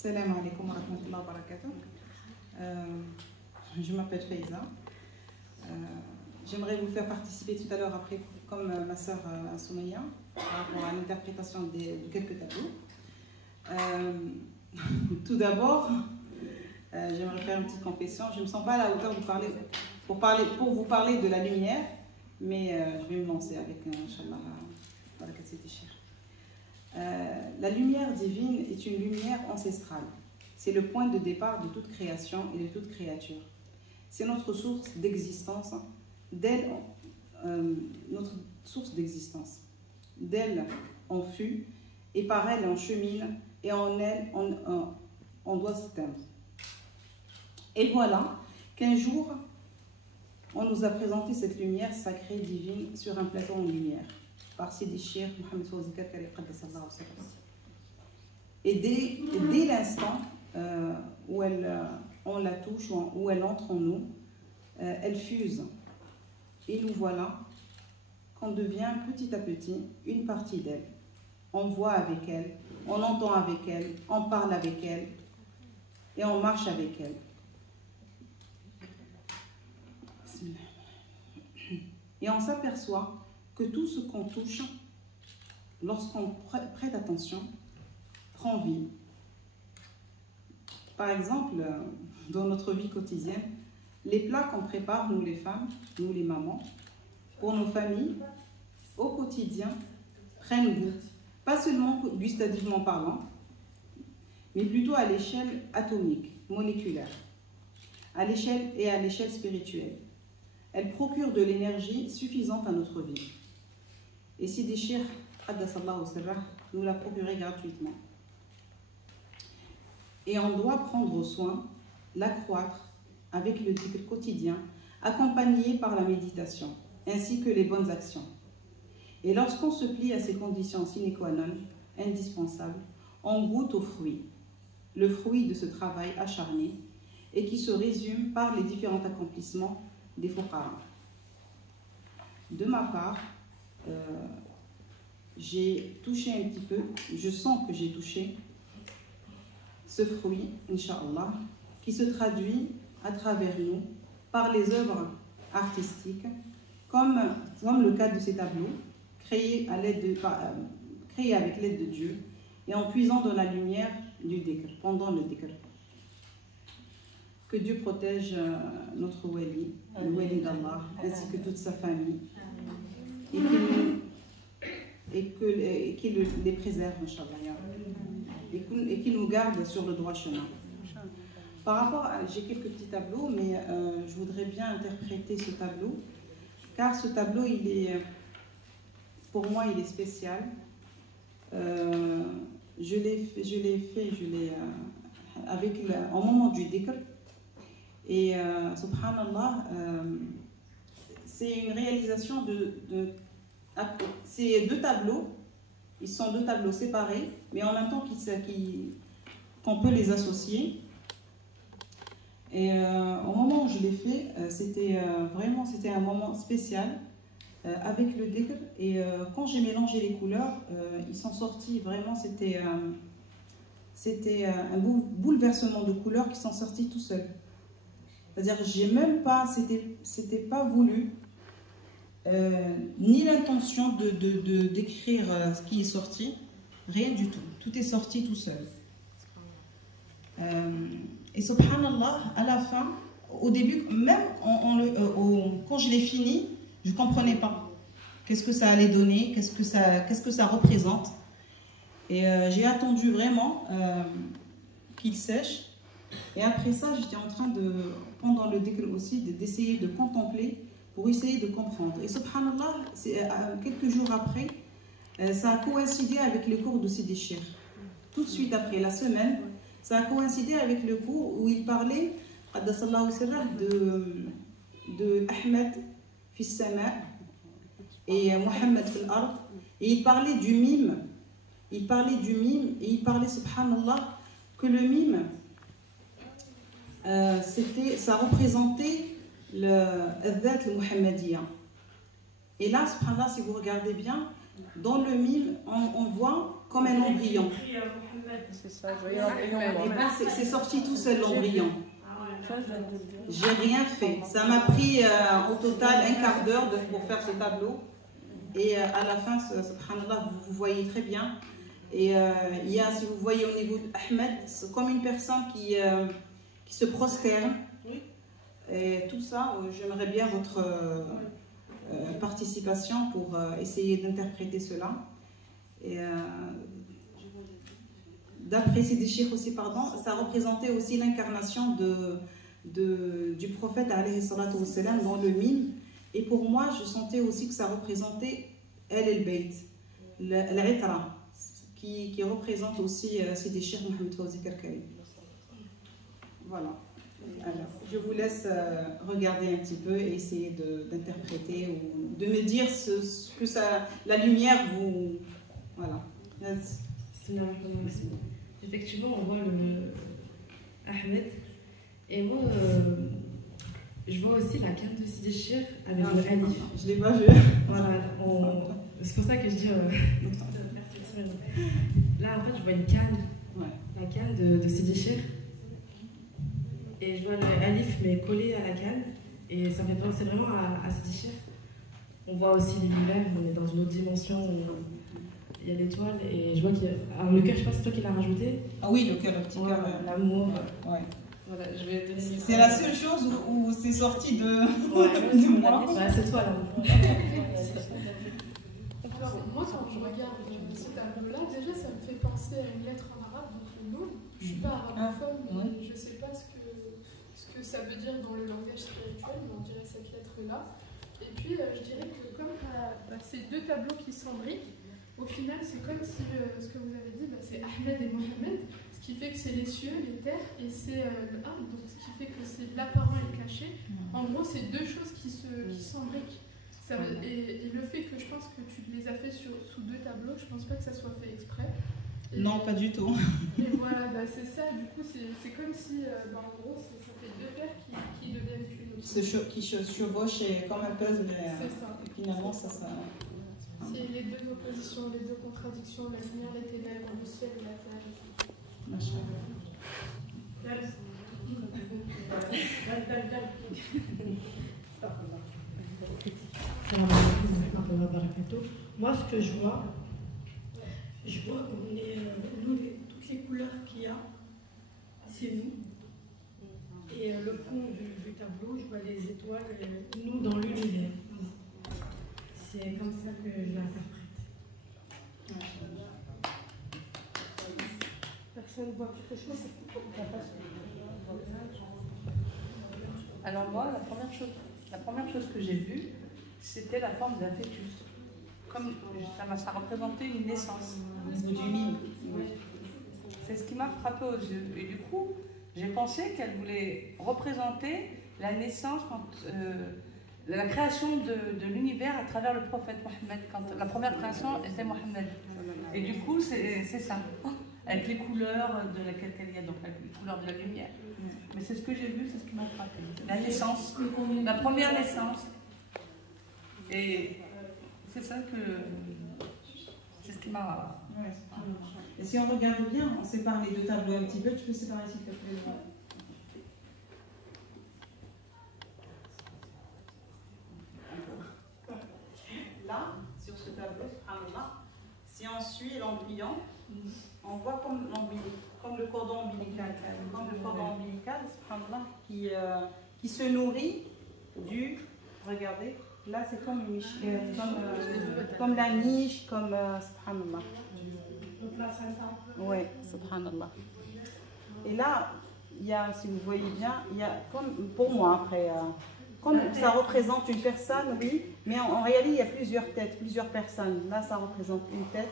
Salam alaikum wa rahmatullahi wa barakatuh. Je m'appelle Faiza. J'aimerais vous faire participer tout à l'heure, après, comme ma soeur Soumaya, pour l'interprétation de quelques tableaux. Tout d'abord, j'aimerais faire une petite confession. Je ne me sens pas à la hauteur de pour vous parler de la lumière, mais je vais me lancer avec Inch'Allah. La lumière divine est une lumière ancestrale. C'est le point de départ de toute création et de toute créature. C'est notre source d'existence. D'elle, notre source d'existence. D'elle, on fut, et par elle, on chemine, et en elle, on doit s'éteindre. Et voilà qu'un jour, on nous a présenté cette lumière sacrée divine sur un plateau en lumière, par Sidi Cheikh Mohamed Fawzi Kakari Qaddasallahu alayhi wa sallam. Et dès l'instant où on la touche, où elle entre en nous, elle fuse. Et nous voilà qu'on devient petit à petit une partie d'elle. On voit avec elle, on entend avec elle, on parle avec elle et on marche avec elle. Et on s'aperçoit que tout ce qu'on touche, lorsqu'on prête attention, prend vie. Par exemple, dans notre vie quotidienne, les plats qu'on prépare, nous les femmes, nous les mamans, pour nos familles, au quotidien, prennent goût. Pas seulement gustativement parlant, mais plutôt à l'échelle atomique, moléculaire, à l'échelle spirituelle. Elles procurent de l'énergie suffisante à notre vie. Et Sidi Cheikh Qaddasallahu sirrah nous l'a procuré gratuitement. Et on doit prendre soin, l'accroître avec le dhikr quotidien, accompagné par la méditation, ainsi que les bonnes actions. Et lorsqu'on se plie à ces conditions sine qua non, indispensables, on goûte au fruit, le fruit de ce travail acharné, et qui se résume par les différents accomplissements des fuqara. De ma part, j'ai touché un petit peu, je sens que j'ai touché ce fruit, Inch'Allah, qui se traduit à travers nous par les œuvres artistiques, comme le cas de ces tableaux, créés avec l'aide de Dieu et en puisant dans la lumière du dhikr, pendant le dhikr. Que Dieu protège notre wali, le wali d'Allah, ainsi que toute sa famille, et qu'il les préserve, Inch'Allah, et qu'il nous garde sur le droit chemin. Par rapport à, j'ai quelques petits tableaux, mais je voudrais bien interpréter ce tableau, car ce tableau, pour moi, il est spécial. Je l'ai fait au moment du dhikr. Et subhanallah, c'est une réalisation c'est deux tableaux. Ils sont deux tableaux séparés, mais en même temps qu'on peut les associer. Et au moment où je l'ai fait, c'était un moment spécial avec le dhikr. Et quand j'ai mélangé les couleurs, ils sont sortis vraiment, c'était un bouleversement de couleurs qui sont sortis tout seuls. C'est-à-dire, c'était pas voulu, ni l'intention d'écrire ce qui est sorti, rien du tout. Tout est sorti tout seul. Et subhanallah, à la fin, au début, même quand je l'ai fini, je ne comprenais pas qu'est-ce que ça allait donner, qu'est-ce que ça représente. Et j'ai attendu vraiment qu'il sèche. Et après ça, j'étais en train pendant le dhikr aussi, d'essayer de contempler pour essayer de comprendre. Et subhanallah, quelques jours après, ça a coïncidé avec le cours de Sidi Cheikh. Tout de suite après, la semaine, ça a coïncidé avec le cours où il parlait Qaddasallahu sirrah de Ahmed fis sama et Mohammed fil ard. Et il parlait du mime. Et il parlait, subhanallah, que le mime, ça représentait le Dhat al-Muhammadiyya. Et là, subhanallah, si vous regardez bien, dans le mime, on voit comme un embryon. C'est ça, je voyais l'embryon. Et ben, c'est sorti tout seul l'embryon. J'ai rien fait. Ça m'a pris au total un quart d'heure pour faire ce tableau. Et à la fin, subhanallah, vous voyez très bien. Et il y a, si vous voyez au niveau d'Ahmed, c'est comme une personne qui se prosterne. Et tout ça, j'aimerais bien votre participation pour essayer d'interpréter cela. Et d'après Sidi Cheikh aussi, pardon, ça représentait aussi l'incarnation du prophète alayhi salatu wassalam dans le mime. Et pour moi, je sentais aussi que ça représentait el-Bayt, l'Itra, qui représente aussi Sidi Cheikh Mohamed Fawzi Karkari. Voilà. Alors, je vous laisse regarder un petit peu et essayer d'interpréter ou de me dire ce que la lumière vous... Voilà. Effectivement, on voit le Ahmed. Et moi, je vois aussi la carte de Sidi Cheikh avec le Alif. Je ne l'ai pas vu. Voilà, c'est pour ça que je dis... Là, en fait, je vois une canne. Ouais. La canne de Sidi Cheikh. Et je vois l'Alif, mais collé à la canne. Et ça me fait penser vraiment à Sidi Cheikh. On voit aussi l'univers, on est dans une autre dimension. Il y a l'étoile et je vois qu'il y a... Alors le cœur, je pense que c'est toi qui l'as rajouté. Ah oui, le cœur, le petit cœur. L'amour. Ouais. Voilà, je vais donner... C'est la seule chose où c'est sorti de moi. Ouais, c'est toi là. Alors, moi, quand je regarde ce tableau-là, déjà, ça me fait penser à une lettre en arabe, donc le nom. Je ne suis pas arabophone, mais je ne sais pas ce que ça veut dire dans le langage spirituel, mais on dirait cette lettre-là. Et puis, je dirais que comme ces deux tableaux qui s'embriquent, au final, c'est comme si, ce que vous avez dit, c'est Ahmed et Mohamed, ce qui fait que c'est les cieux, les terres, et c'est le âme, donc ce qui fait que c'est l'apparent et le caché. En gros, c'est deux choses qui s'embriquent. Et le fait que je pense que tu les as fait sous deux tableaux, je pense pas que ça soit fait exprès. Non, pas du tout. Et voilà, c'est ça, du coup, c'est comme si, en gros, ça fait deux paires qui deviennent une. Qui se chevauchent comme un puzzle. C'est ça. Et finalement, ça. C'est les deux oppositions, les deux contradictions, la lumière, les ténèbres, le ciel et la terre. Moi, ce que je vois qu'on est, toutes les couleurs qu'il y a, c'est nous. Et le fond du tableau, je vois les étoiles, nous dans l'univers. C'est comme ça que je l'interprète. Personne ne voit quelque chose. Alors moi, la première chose que j'ai vue, c'était la forme d'un fœtus. Comme ça représentait une naissance. Au niveau du mime. C'est ce qui m'a frappé aux yeux. Et du coup, j'ai pensé qu'elle voulait représenter la naissance, la création de l'univers à travers le prophète Mohammed. Quand la première création était Mohammed. Et du coup, c'est ça. Avec les couleurs de la calcalia, donc avec les couleurs de la lumière. Mais c'est ce que j'ai vu, c'est ce qui m'a frappé. La naissance, la première naissance. Et c'est ça c'est ce qui m'a... Ouais. Et si on regarde bien, on sépare les deux tableaux un petit peu. Tu peux séparer s'il te plaît. Là, sur ce tableau, si on suit l'embryon, on voit comme le cordon ombilical, qui se nourrit du... Regardez, là c'est comme une niche, comme la niche, comme subhanallah. Oui, subhanallah. Et là, il y a, si vous voyez bien, il y a comme, pour moi après, comme ça représente une personne, oui, mais en réalité il y a plusieurs têtes, plusieurs personnes. Là ça représente une tête,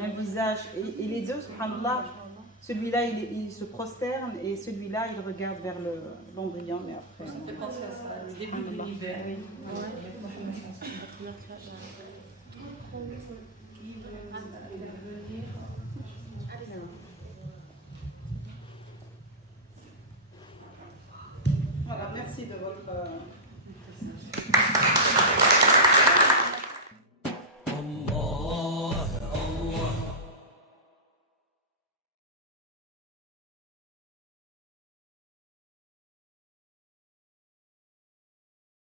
un visage, et les deux, subhanallah, celui-là il se prosterne et celui-là il regarde vers l'embryon, mais après... Ça me fait penser à ça, le début de l'univers. Voilà, merci de votre...